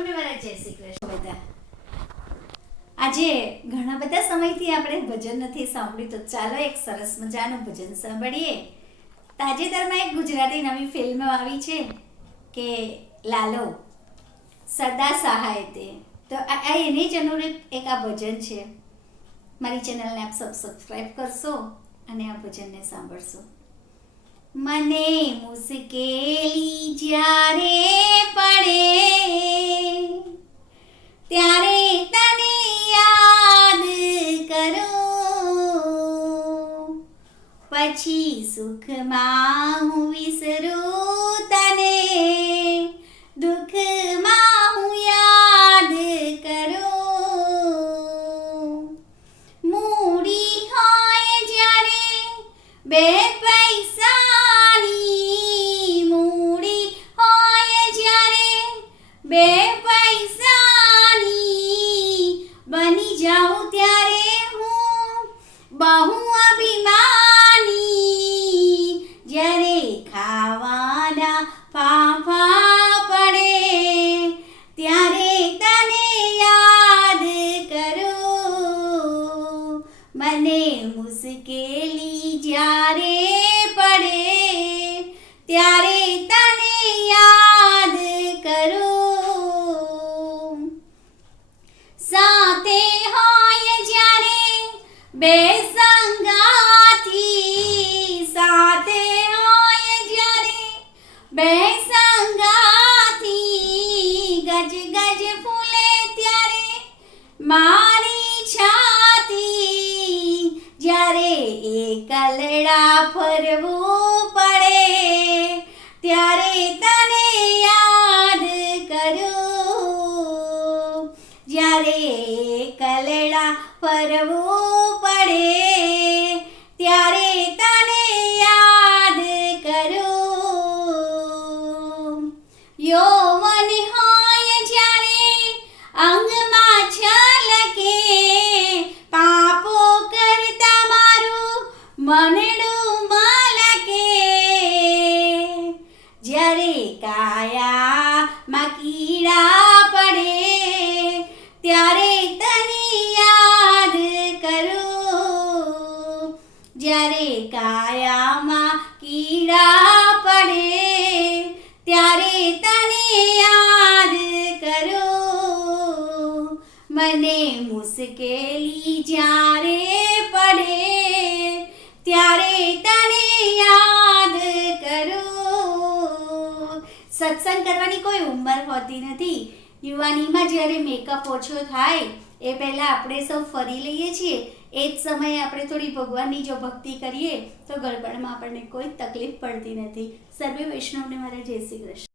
વૈષ્ણવને મારા જય શ્રી કૃષ્ણ બધા। આજે ઘણા બધા સમયથી આપણે ભજન નથી સાંભળ્યું, તો ચાલો એક સરસ મજાનું ભજન સાંભળીએ। તાજેતરમાં એક ગુજરાતી નવી ફિલ્મ આવી છે કે લાલો સદા સહાય તે, તો આ એની જ અનુરૂપ એક આ ભજન છે। મારી ચેનલને આપ સબસ્ક્રાઈબ કરશો અને આ ભજનને સાંભળશો। મને મુશ્કેલી જ્યારે પડે ત્યારે તને યાદ કરું, પછી સુખમાં હું વિસરું તને, દુઃખમાં હું યાદ કરું। મૂડી હોય જ્યારે બે પૈસાની, મૂડી હોય જ્યારે બે પૈસાની, બની જાઉં ત્યારે હું બહુ અભિમાની। જ્યારે ખાવાના ફાંફા પડે ત્યારે તને યાદ કરું, મને મુશ્કેલી જ્યારે પડે ત્યારે તને યાદ કરું। સાથે હોય જ્યારે બે સંગાથી, સાથે હોય જ્યારે બે સંગાથી, ગજ ગજ ફૂલે ત્યારે મારી છાતી। જ્યારે એકલડા ફરવું પડે ત્યારે તને યાદ કરું, જ્યારે એકલડા ફરવું પડે ત્યારે તને યાદ કરું। યૌવન હોય જ્યારે અંગમાં છલકે, પાપો કરતા મારું મનડું મલકે, જ્યારે કાયામાં કીડા પડે ત્યારે તને યાદ કરું, જ્યારે કાયામાં કીડા પડે ત્યારે તને યાદ કરું। મને મુશ્કેલી જ્યારે પડે ત્યારે તને યાદ કરું। સત્સંગ કરવાની કોઈ ઉંમર હોતી નથી। યુવાનીમાં જ્યારે મેકઅપ ઓછો થાય એ પહેલાં આપણે સૌ ફરી લઈએ છીએ, એ જ સમયે આપણે થોડી ભગવાનની જો ભક્તિ કરીએ તો ગડબડમાં આપણને કોઈ તકલીફ પડતી નથી। સર્વે વૈષ્ણવને મારા જય શ્રી કૃષ્ણ।